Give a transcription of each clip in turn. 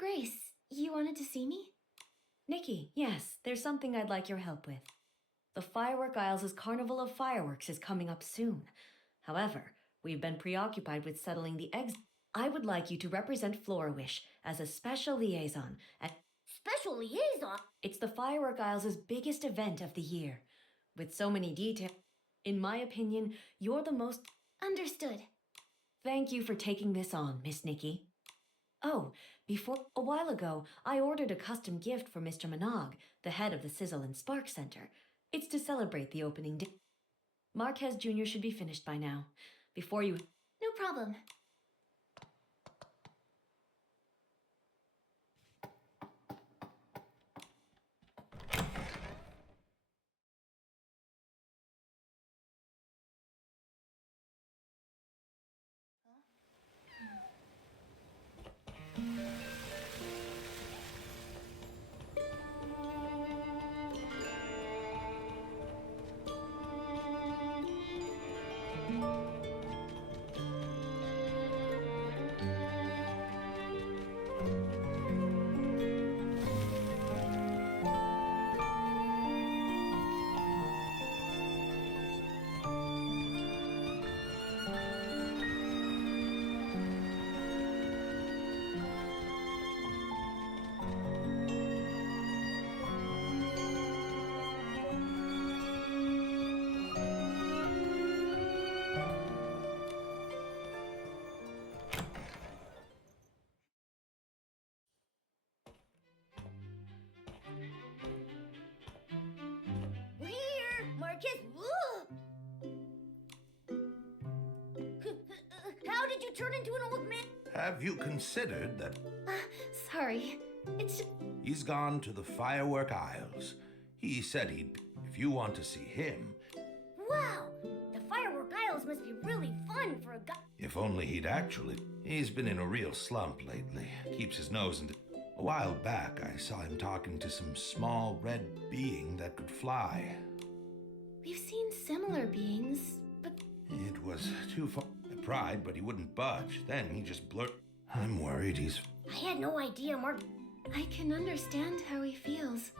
Grace, you wanted to see me? Nikki, yes, there's something I'd like your help with. The Firework Isles' Carnival of Fireworks is coming up soon. However, we've been preoccupied with settling the eggs. I would like you to represent Florawish as a special liaison at... Special liaison? It's the Firework Isles' biggest event of the year. With so many details, in my opinion, you're the most... Understood. Thank you for taking this on, Miss Nikki. Oh, a while ago, I ordered a custom gift for Mr. Minogue, the head of the Sizzle and Spark Center. It's to celebrate the opening day. Marquez Jr. should be finished by now. Before you... No problem. How did you turn into an old man? Have you considered that Sorry. It's... he's gone to the Firework Isles? He said if you want to see him... Wow! The Firework Isles must be really fun for a guy... If only he'd actually... He's been in a real slump lately. Keeps his nose in the... A while back, I saw him talking to some small red being that could fly. We've seen similar beings, but... It was too far. I pried, but he wouldn't budge. Then he just blurted. I'm worried he's... I had no idea, Mark. I can understand how he feels.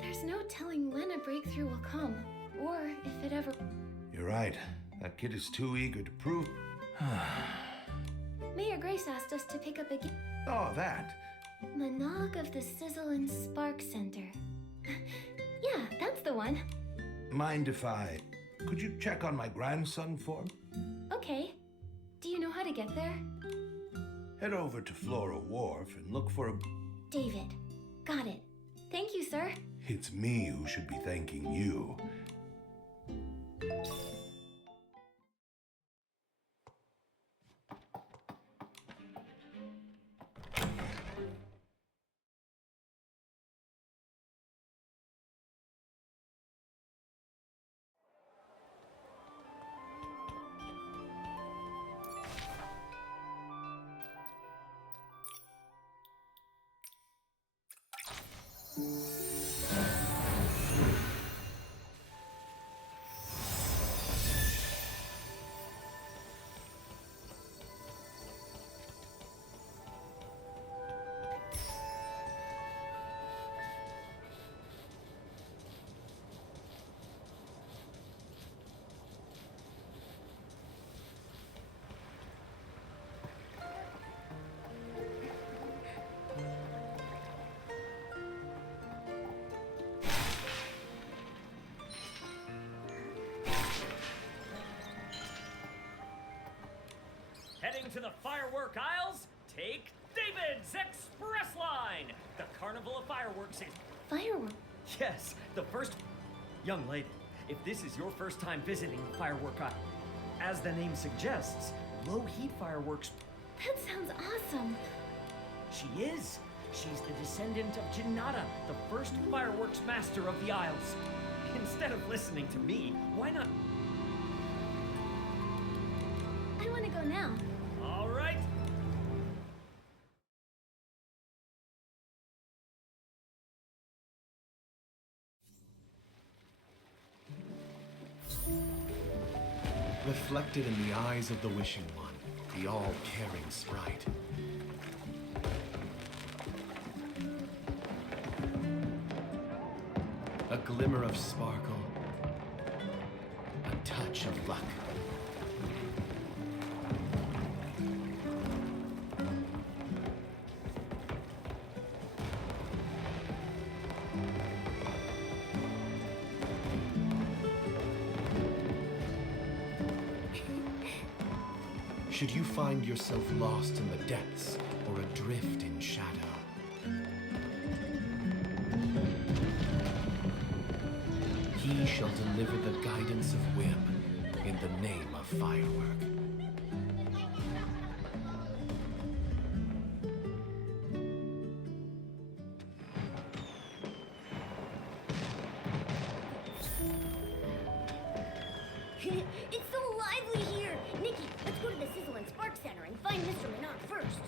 There's no telling when a breakthrough will come, or if it ever... You're right. That kid is too eager to prove... Mayor Grace asked us to pick up a gift. Oh, that. Minogue of the Sizzle and Spark Center. Yeah, that's the one. Mind if I... Could you check on my grandson for me? Okay. Do you know how to get there? Head over to Flora Wharf and look for a... David. Got it. Thank you, sir. It's me who should be thanking you. Heading to the Firework Isles? Take David's Express Line! The Carnival of Fireworks is... Firework? Yes, the first... Young lady, if this is your first time visiting the Firework Isle, as the name suggests, low-heat fireworks... That sounds awesome. She is. She's the descendant of Janata, the first fireworks master of the Isles. Instead of listening to me, why not... I want to go now. All right. Reflected in the eyes of the Wishing One, the all-caring sprite. glimmer of sparkle, a touch of luck. Should you find yourself lost in the depths or adrift in shadow, he shall deliver the guidance of whim in the name of firework. It's so lively here! Nikki, let's go to the Sizzle and Spark Center and find Mr. Minot first.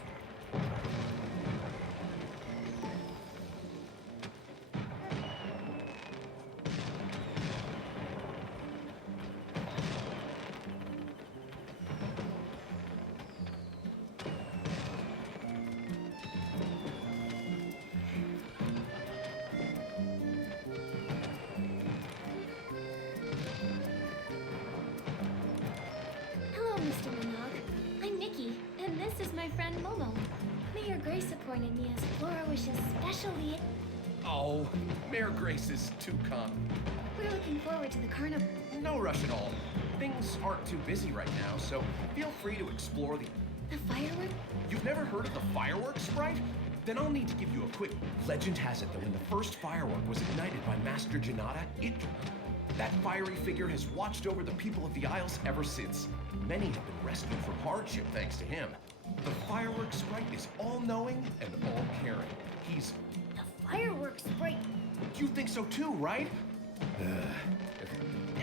Hello, Mr. Minogue. I'm Nikki, and this is my friend Momo. Mayor Grace appointed me as Flora Wish's special liaison. Oh, Mayor Grace is too calm. We're looking forward to the carnival. No rush at all. Things aren't too busy right now, so feel free to explore the... The firework? You've never heard of the fireworks sprite? Then I'll need to give you a quick... Legend has it that when the first firework was ignited by Master Janata, that fiery figure has watched over the people of the Isles ever since. Many have been rescued from hardship thanks to him. The fireworks sprite is all-knowing and all-caring. He's... The fireworks sprite. You think so too, right?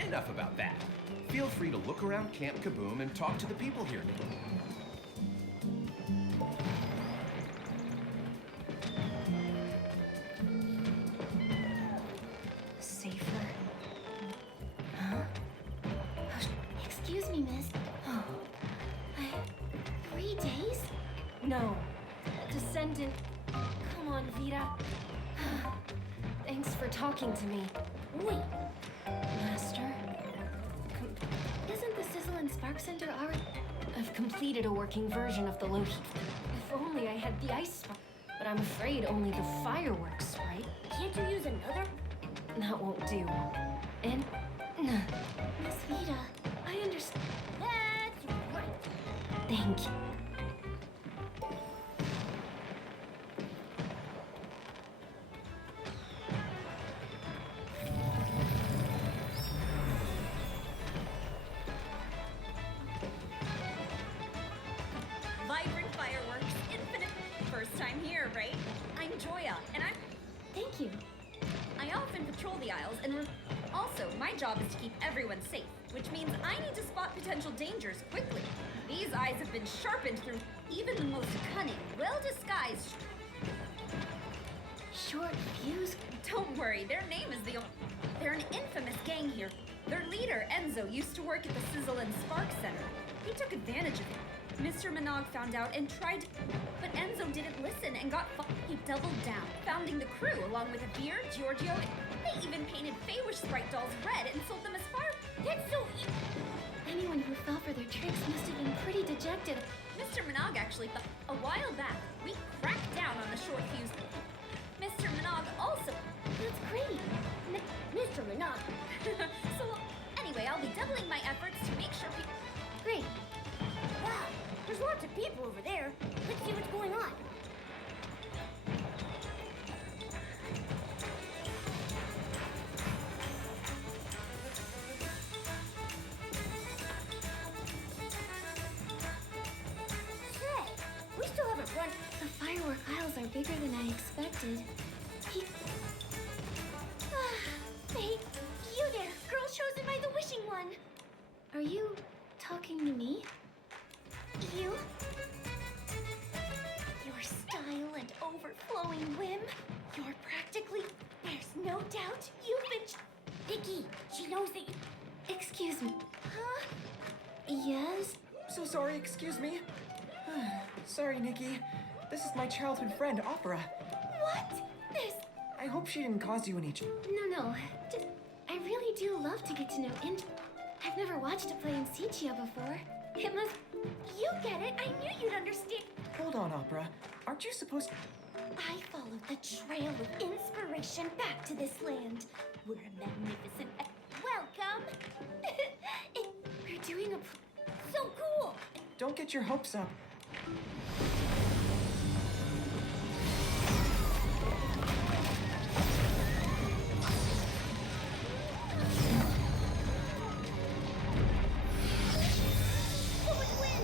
Enough about that. Feel free to look around Camp Kaboom and talk to the people here. Safer. Huh? Excuse me, miss. Oh. 3 days? No. Descendant. Come on, Vita. Thanks for talking to me. Wait, Master, Isn't the Sizzle and Spark Center already... I've completed a working version of the low heat. If only I had the ice spark. But I'm afraid only the fireworks, right? can't you use another? That won't do. And... Miss Vita, I understand. That's right. Thank you. Vibrant fireworks, infinite. First time here, right? I'm Joya, and Thank you. I often patrol the Isles, and also my job is to keep everyone safe, which means I need to spot potential dangers quickly. These eyes have been sharpened through even the most cunning, well-disguised. Short fuse. Don't worry, their name is They're an infamous gang here. Their leader, Enzo, used to work at the Sizzle and Spark Center. He took advantage of it. Mr. Minogue found out and tried, but Enzo didn't listen and got He doubled down, founding the crew along with Avir, Giorgio, and they even painted Feywish sprite dolls red and sold them as fire. That's so Anyone who fell for their tricks must have been pretty dejected. Mr. Minogue actually thought a while back we cracked down on the short fuse. Mr. Minogue also. That's great. Mr. Minot. So anyway, I'll be doubling my efforts to make sure people. Great. Wow, there's lots of people over there. Let's see what's going on. Say, we still haven't run. The firework aisles are bigger than I expected. Hey, you there, girl chosen by the wishing one. Are you talking to me? You? Your style and overflowing whim. You're practically. There's no doubt you've been. Nikki, she knows that you. Excuse me. Huh? Yes? So sorry, excuse me. Sorry, Nikki. This is my childhood friend, Opera. What? This. I hope she didn't cause you any No. Just really do love to get to know I've never watched a play in Sitia before. It must... You get it. I knew you'd understand. Hold on, Opera. Aren't you supposed to... I followed the trail of inspiration back to this land. We're a magnificent... Welcome! We're doing a... So cool! Don't get your hopes up. Who would win?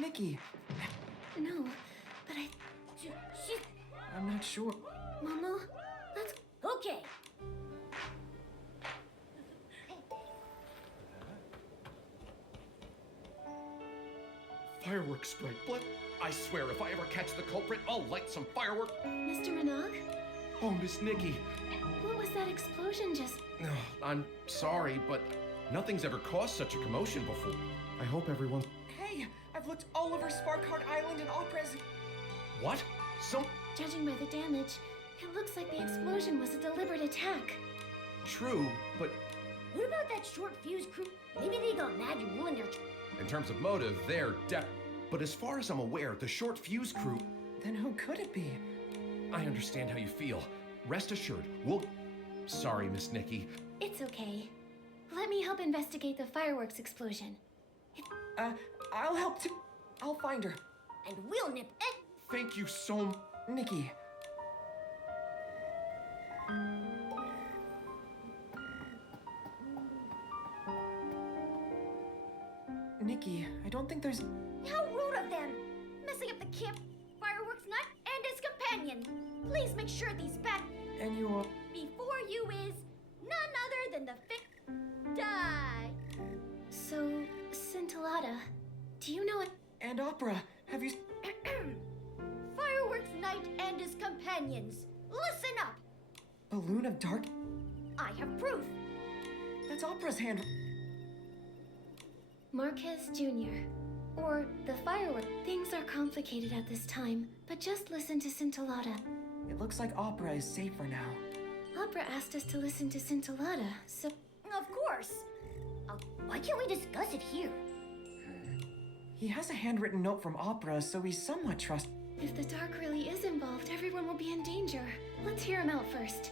Nikki! Nikki, No, but She's... I'm not sure. Momo, let's... Okay. Fireworks sprite. What? I swear, if I ever catch the culprit, I'll light some firework. Mr. Minogue? Oh, Miss Nikki. What was that explosion just... I'm sorry, but nothing's ever caused such a commotion before. I hope everyone... Hey, I've looked all over Sparkheart Island and Opera's... What? Judging by the damage, it looks like the explosion was a deliberate attack. True, but What about that short fuse crew? Maybe they got mad and ruined their... in terms of motive, they're But as far as I'm aware, the short fuse crew... Then who could it be? I understand how you feel. Rest assured, we'll... Sorry, Miss Nikki. It's okay. Let me help investigate the fireworks explosion. I'll help too. I'll find her. And we'll nip it. Thank you so much. Nikki. Nikki, I don't think there's... How rude of them! Messing up the camp, fireworks nut, and his companion. Please make sure these bad... And you, Before you is none other than the die. So, Scintillata, do you know it? And Opera, have you... Fireworks Knight and his companions. Listen up! Balloon of Dark? I have proof. That's Opera's hand. Marquez Jr. Or the firework. Things are complicated at this time, but just listen to Scintillata. It looks like Opera is safer now. Opera asked us to listen to Scintillata, so... Of course. Why can't we discuss it here? He has a handwritten note from Opera, so he's somewhat trust... If the dark really is involved, everyone will be in danger. Let's hear him out first.